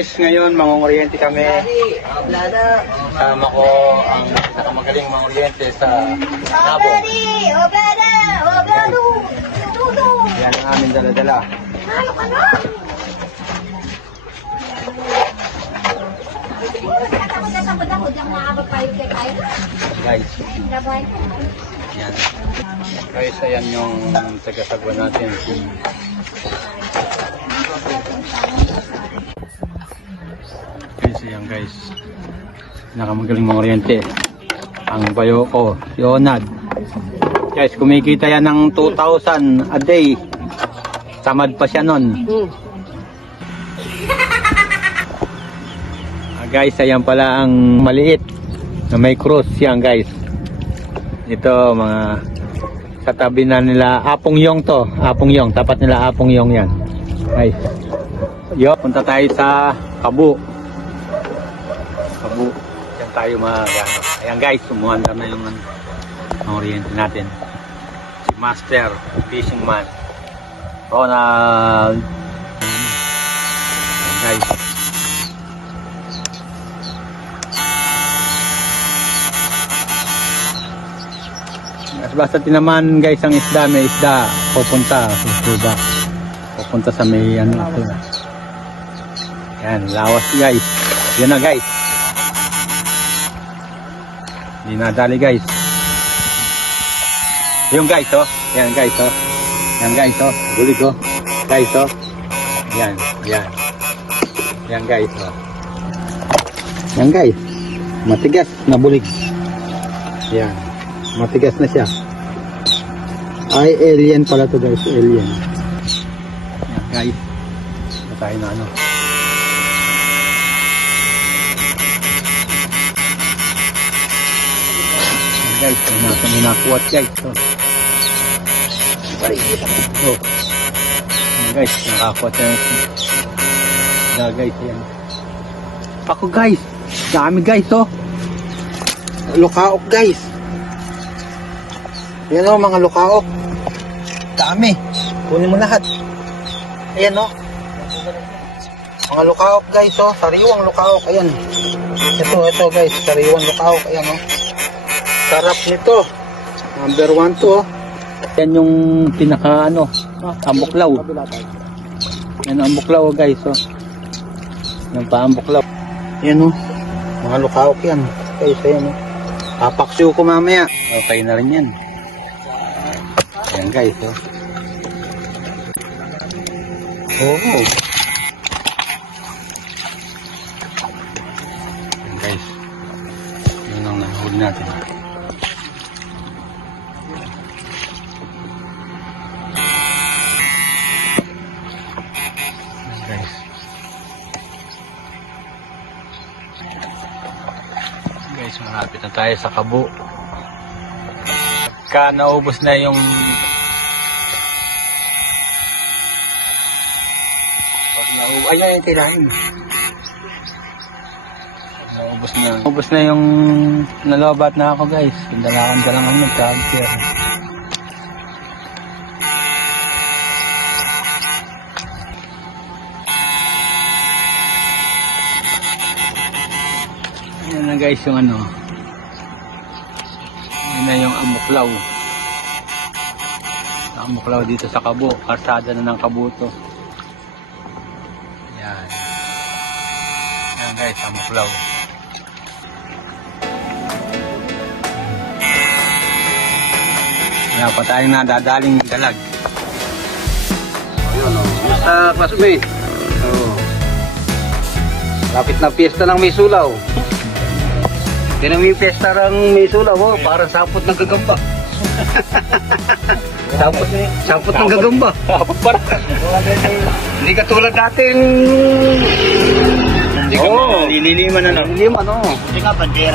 guys, ngayon mangunguryente kami. Kasama ko ang nakamagaling manguryente sa Nabong. Yan ang aming dala-dala. Guys, yan. Guys, ayan yung taga-sagwa natin. Guys, ayan guys. Nakamagaling mga oriente. Ang bayo ko, si Onad. Guys, kumikita yan ng 2,000 a day. Tamad pa siya nun. Guys, ayan pala ang maliit na may cross yan guys. Ito mga sa tabi na nila Apong Yong to. Apong Yong, tapat nila Apong Yong yan. Guys. Yo, punta tayo sa Kabu. Kabu. Yan tayo ayan guys, sumuhanda na yung oriente natin. Si Master Fishing Man Ronald. Guys. Basta tinaman guys ang isda, may isda pupunta sa may ano ito. Yan, lawas guys. Yan na guys. Hindi nadali guys. Yung guys oh. Yan guys oh. Yan guys oh. Bulig oh. Guys oh. Yan. Yan guys oh. Yan guys. Matigas na bulig. Yan. Matigas na siya. Ay, alien pala to guys. Alien. Yan guys. Tayo na ano. Yan guys. May nakuwat guys. Oh. Oh. Yan guys. Nakakuwat yan. Yan guys. Yan. Ako guys. Dami guys oh. Lukaok guys. Ayan o mga lukaok. Dami. Kunin mo lahat. Ayan o. Mga lukaok guys o. Sariwang lukaok. Ayan. Ito guys. Sariwang lukaok. Ayan o. Sarap nito. Number 1 to o. Ayan yung pinaka ano. Ambuklaw. Ayan ang ambuklaw guys o. Ayan pa ambuklaw. Ayan o. Mga lukaok yan. Guys ayan o. Papaksiw ko mamaya. Okay na rin yan. Ayan guys oh. Ayan guys. Yun ang nahuli natin. Ayan guys. Guys, malapit na tayo sa Kabu. Pagka naubos na yung ayan yung tirahin. Naubos na yung nalobat na ako guys. Dalakan yung camper. Ayan na guys yung ano. Ayan na yung amuklaw. Amuklaw dito sa Kabu. Karsada na ng Kabu to. Yan. Yan guys, amuklaw. Wala pa tayong nadadaling dalag. Ayun o. Basta classmate. Lapit na piyesta ng may sulaw. Tinan mo yung piyesta ng may sulaw o. Para sapot ng gagamba. Sapot ng gagamba. Hindi katulad natin. Hindi ka nililiman ano. Nililiman ano. Hindi nga bandera